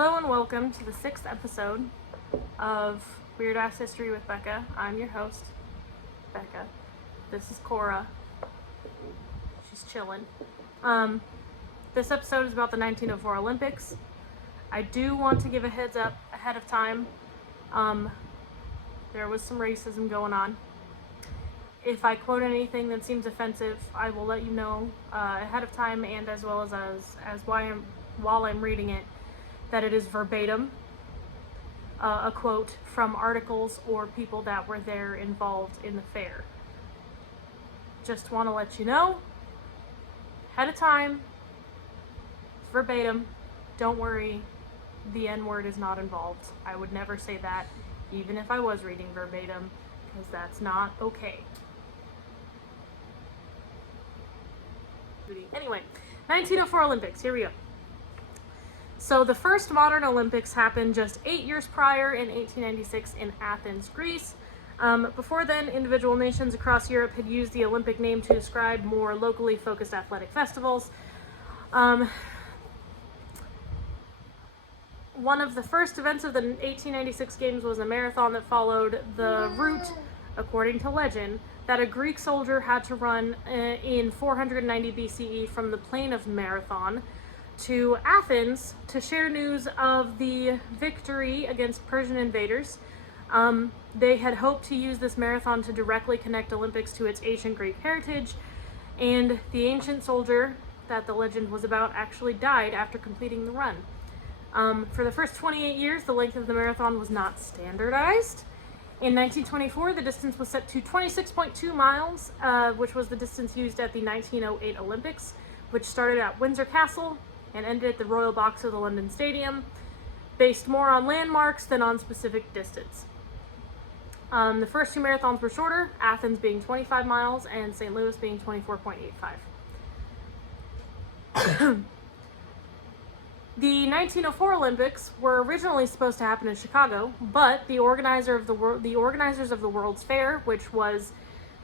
Hello and welcome to the 6th episode of Weird Ass History with Becca. I'm your host, Becca. This is Cora. She's chilling. This episode is about the 1904 Olympics. I do want to give a heads up ahead of time. There was some racism going on. If I quote anything that seems offensive, I will let you know ahead of time, and as well as while I'm reading it, that it is verbatim a quote from articles or people that were there involved in the fair. Just want to let you know ahead of time, it's verbatim. Don't worry, the N-word is not involved. I would never say that, even if I was reading verbatim, because that's not okay. Anyway, 1904 Olympics, here we go. So the first modern Olympics happened just 8 years prior in 1896 in Athens, Greece. Before then, individual nations across Europe had used the Olympic name to describe more locally focused athletic festivals. One of the first events of the 1896 Games was a marathon that followed the route, according to legend, that a Greek soldier had to run in 490 BCE from the plain of Marathon to Athens to share news of the victory against Persian invaders. They had hoped to use this marathon to directly connect Olympics to its ancient Greek heritage, and the ancient soldier that the legend was about actually died after completing the run. For the first 28 years, the length of the marathon was not standardized. In 1924, the distance was set to 26.2 miles, which was the distance used at the 1908 Olympics, which started at Windsor Castle and ended at the Royal Box of the London Stadium, based more on landmarks than on specific distance. The first two marathons were shorter, Athens being 25 miles and St. Louis being 24.85. The 1904 Olympics were originally supposed to happen in Chicago, but the organizers of the World's Fair, which was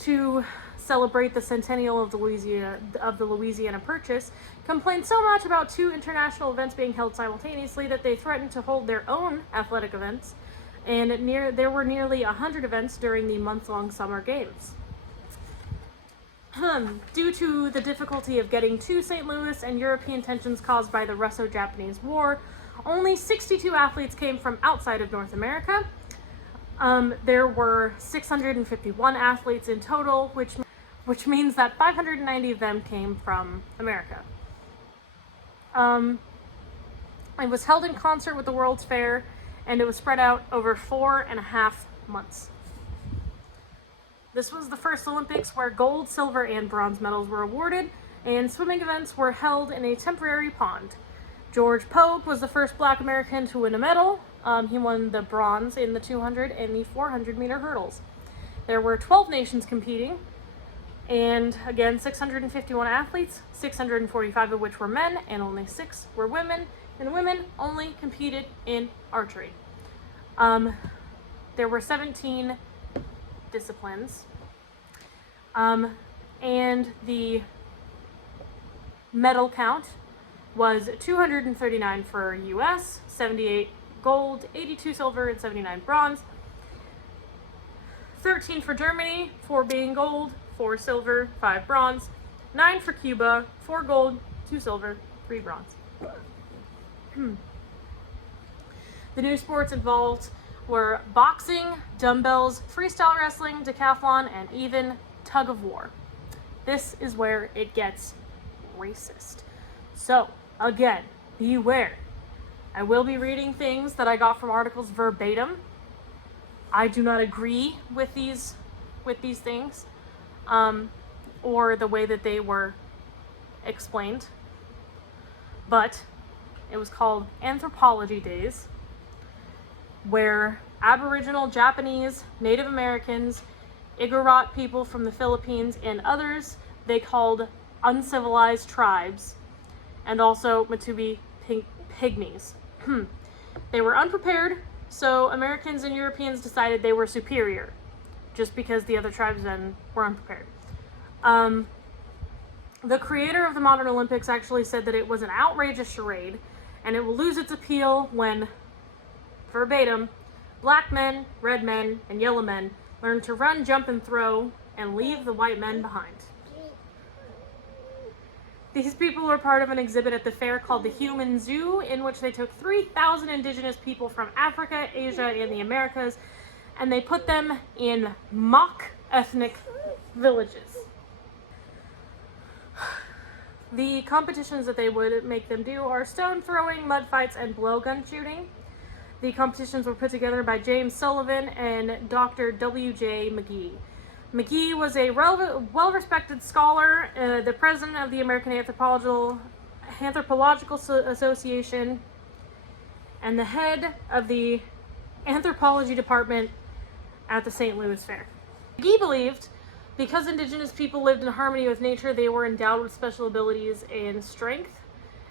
to celebrate the centennial of the Louisiana Purchase, complained so much about two international events being held simultaneously that they threatened to hold their own athletic events, and there were nearly 100 events during the month-long summer games. Due to the difficulty of getting to St. Louis and European tensions caused by the Russo-Japanese War, only 62 athletes came from outside of North America. There were 651 athletes in total, which means that 590 of them came from America. It was held in concert with the World's Fair, and it was spread out over 4.5 months. This was the first Olympics where gold, silver, and bronze medals were awarded, and swimming events were held in a temporary pond. George Pope was the first Black American to win a medal. He won the bronze in the 200 and the 400 meter hurdles. There were 12 nations competing, and again, 651 athletes, 645 of which were men, and only 6 were women, and women only competed in archery. There were 17 disciplines, and the medal count was 239 for US, 78 gold, 82 silver, and 79 bronze, 13 for Germany, 4 being gold, 4 silver, 5 bronze, 9 for Cuba, 4 gold, 2 silver, 3 bronze. The new sports involved were boxing, dumbbells, freestyle wrestling, decathlon, and even tug of war. This is where it gets racist. So, again, beware. I will be reading things that I got from articles verbatim. I do not agree with these things, or the way that they were explained. But it was called Anthropology Days, where Aboriginal, Japanese, Native Americans, Igorot people from the Philippines, and others they called uncivilized tribes, and also Matubi Pygmies. They were unprepared, so Americans and Europeans decided they were superior, just because the other tribes then were unprepared. The creator of the modern Olympics actually said that it was an outrageous charade, and it will lose its appeal when, verbatim, black men, red men, and yellow men learn to run, jump, and throw, and leave the white men behind. These people were part of an exhibit at the fair called the Human Zoo, in which they took 3,000 indigenous people from Africa, Asia, and the Americas, and they put them in mock ethnic villages. The competitions that they would make them do are stone throwing, mud fights, and blowgun shooting. The competitions were put together by James Sullivan and Dr. W.J. McGee. McGee was a well-respected scholar, the president of the American Anthropological Association, and the head of the anthropology department at the St. Louis Fair. McGee believed because indigenous people lived in harmony with nature, they were endowed with special abilities and strength,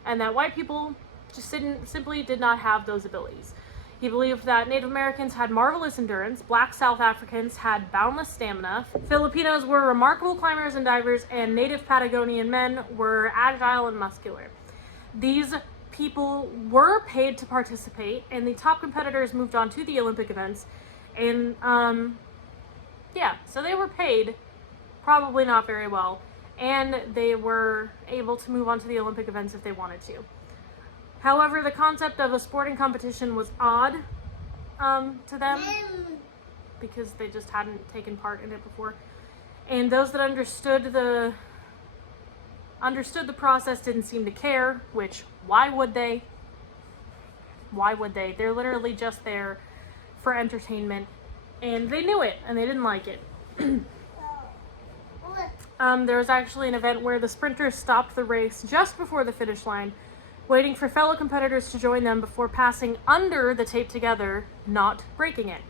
and that white people just simply did not have those abilities. He believed that Native Americans had marvelous endurance, black South Africans had boundless stamina, Filipinos were remarkable climbers and divers, and native Patagonian men were agile and muscular. These people were paid to participate, and the top competitors moved on to the Olympic events, and so they were paid, probably not very well, and they were able to move on to the Olympic events if they wanted to. However, the concept of a sporting competition was odd to them because they just hadn't taken part in it before. And those that understood the process didn't seem to care, which, why would they? Why would they? They're literally just there for entertainment, and they knew it, and they didn't like it. There was actually an event where the sprinters stopped the race just before the finish line, waiting for fellow competitors to join them before passing under the tape together, not breaking it.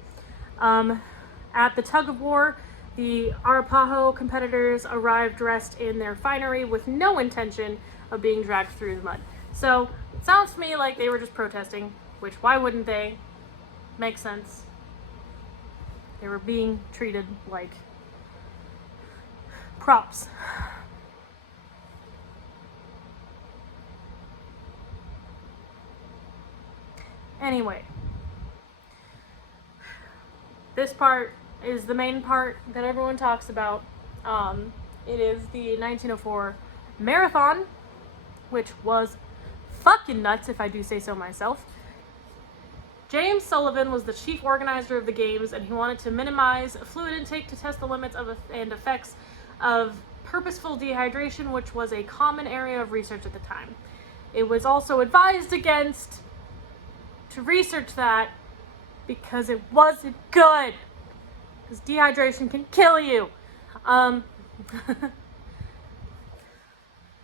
At the tug of war, the Arapaho competitors arrived dressed in their finery with no intention of being dragged through the mud. So, it sounds to me like they were just protesting, which why wouldn't they? Makes sense. They were being treated like props. Anyway, this part is the main part that everyone talks about. It is the 1904 marathon, which was fucking nuts, if I do say so myself. James Sullivan was the chief organizer of the games, and he wanted to minimize fluid intake to test the limits and effects of purposeful dehydration, which was a common area of research at the time. It was also advised against to research that because it wasn't good. Because dehydration can kill you.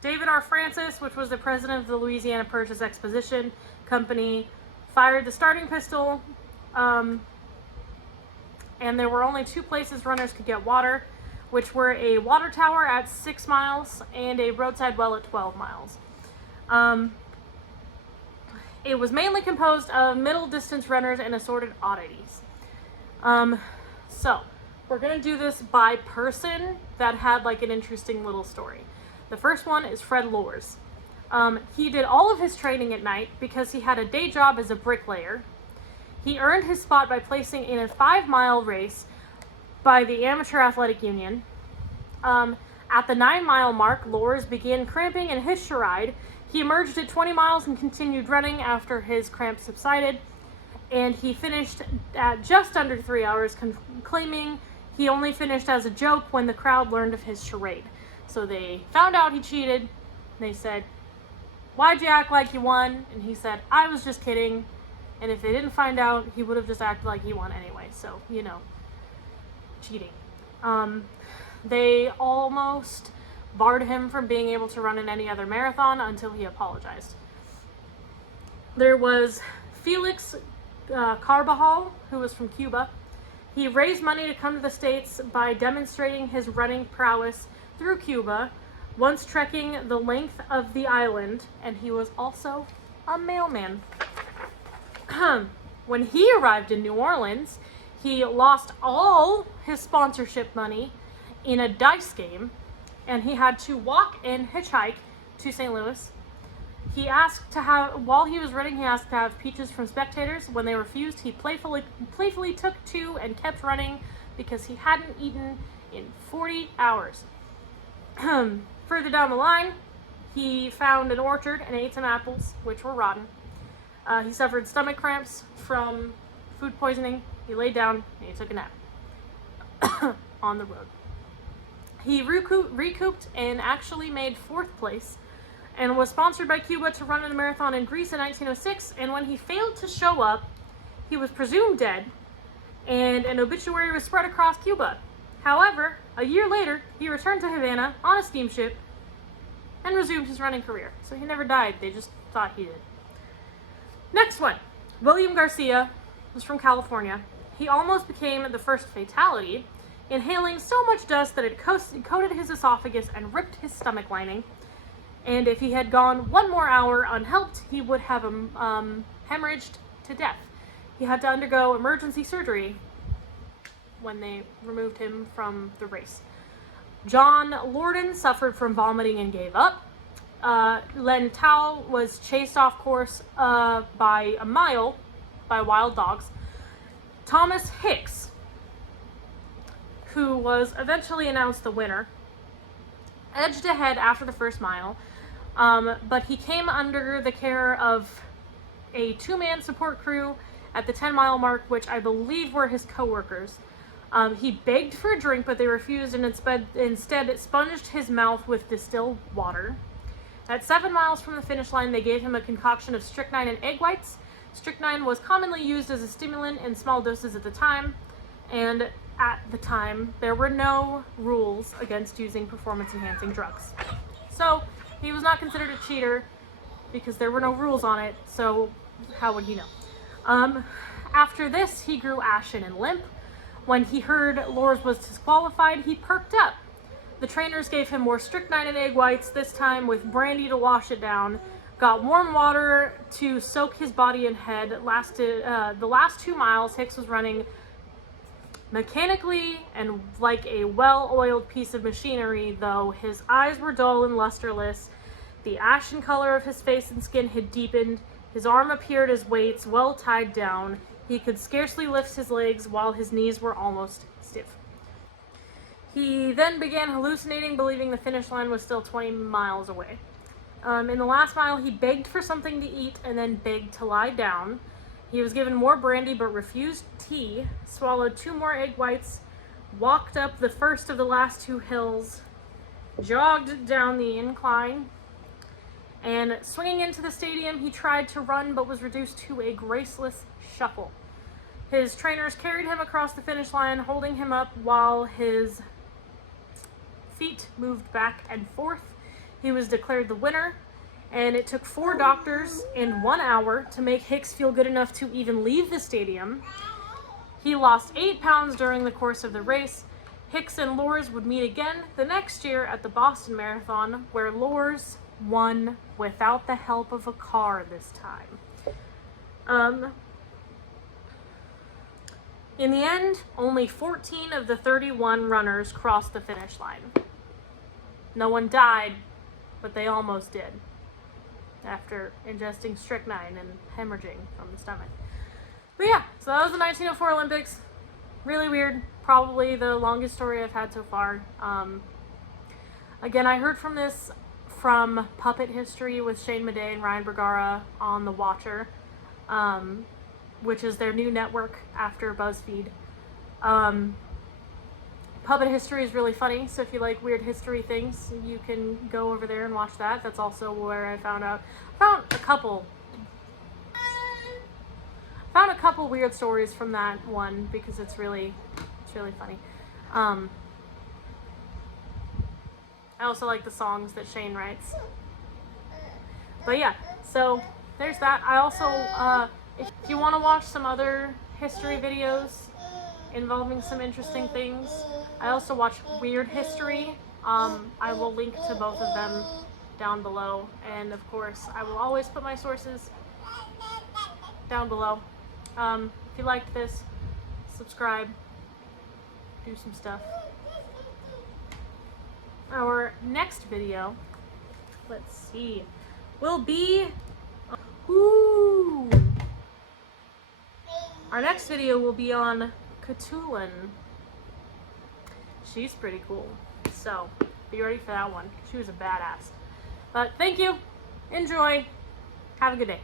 David R. Francis, which was the president of the Louisiana Purchase Exposition Company, fired the starting pistol, and there were only two places runners could get water, which were a water tower at 6 miles and a roadside well at 12 miles. It was mainly composed of middle distance runners and assorted oddities. So, we're going to do this by person that had like an interesting little story. The first one is Fred Lors. He did all of his training at night because he had a day job as a bricklayer. He earned his spot by placing in a 5-mile race by the Amateur Athletic Union. At the 9-mile mark, Lors began cramping and hitched a ride. He emerged at 20 miles and continued running after his cramp subsided, and he finished at just under 3 hours, claiming he only finished as a joke when the crowd learned of his charade. So they found out he cheated. They said, "Why'd you act like you won?" And he said, "I was just kidding." And if they didn't find out, he would have just acted like he won anyway. So, cheating. They almost barred him from being able to run in any other marathon until he apologized. There was Felix Carbajal, who was from Cuba. He raised money to come to the States by demonstrating his running prowess through Cuba, once trekking the length of the island, and he was also a mailman. When he arrived in New Orleans, he lost all his sponsorship money in a dice game, and he had to walk and hitchhike to St. Louis. He asked to have, while he was running, he asked to have peaches from spectators. When they refused, he playfully took 2 and kept running because he hadn't eaten in 40 hours. Further down the line, he found an orchard and ate some apples, which were rotten. He suffered stomach cramps from food poisoning. He laid down and he took a nap on the road. He recouped and actually made 4th place and was sponsored by Cuba to run a marathon in Greece in 1906. And when he failed to show up, he was presumed dead, and an obituary was spread across Cuba. However, a year later, he returned to Havana on a steamship and resumed his running career. So he never died, they just thought he did. Next one, William Garcia was from California. He almost became the first fatality, inhaling so much dust that it coated his esophagus and ripped his stomach lining. And if he had gone 1 more hour unhelped, he would have hemorrhaged to death. He had to undergo emergency surgery when they removed him from the race. John Lorden suffered from vomiting and gave up. Len Tao was chased off course by a mile by wild dogs. Thomas Hicks, who was eventually announced the winner, edged ahead after the first mile, but he came under the care of a 2-man support crew at the 10-mile mark, which I believe were his co-workers. He begged for a drink, but they refused and instead sponged his mouth with distilled water. At 7 miles from the finish line, they gave him a concoction of strychnine and egg whites. Strychnine was commonly used as a stimulant in small doses at the time, and at the time, there were no rules against using performance-enhancing drugs. So, he was not considered a cheater because there were no rules on it, so how would he know? After this, he grew ashen and limp. When he heard Lors was disqualified, he perked up. The trainers gave him more strychnine and egg whites, this time with brandy to wash it down, got warm water to soak his body and head. The last 2 miles, Hicks was running mechanically and like a well-oiled piece of machinery, though his eyes were dull and lusterless. The ashen color of his face and skin had deepened. His arm appeared as weights, well tied down. He could scarcely lift his legs, while his knees were almost stiff. He then began hallucinating, believing the finish line was still 20 miles away. In the last mile, he begged for something to eat and then begged to lie down. He was given more brandy but refused tea, swallowed 2 more egg whites, walked up the first of the last 2 hills, jogged down the incline, and swinging into the stadium, he tried to run but was reduced to a graceless shuffle. His trainers carried him across the finish line, holding him up while his feet moved back and forth. He was declared the winner, and it took 4 doctors in 1 hour to make Hicks feel good enough to even leave the stadium. He lost 8 pounds during the course of the race. Hicks and Lors would meet again the next year at the Boston Marathon, where Lors won without the help of a car this time. In the end, only 14 of the 31 runners crossed the finish line. No one died, but they almost did after ingesting strychnine and hemorrhaging from the stomach. But yeah, so that was the 1904 Olympics. Really weird. Probably the longest story I've had so far. Again, I heard from this from Puppet History with Shane Madej and Ryan Bergara on The Watcher, which is their new network after BuzzFeed. Puppet History is really funny, so if you like weird history things, you can go over there and watch that. That's also where I found a couple weird stories from that one, because it's really funny. I also like the songs that Shane writes. But yeah, so there's that. I also, if you want to watch some other history videos involving some interesting things, I also watch Weird History. I will link to both of them down below. And of course, I will always put my sources down below. If you liked this, subscribe, do some stuff. Our next video, let's see, will be... Ooh! Our next video will be on Cthulhu. She's pretty cool. So, be ready for that one. She was a badass. But thank you. Enjoy. Have a good day.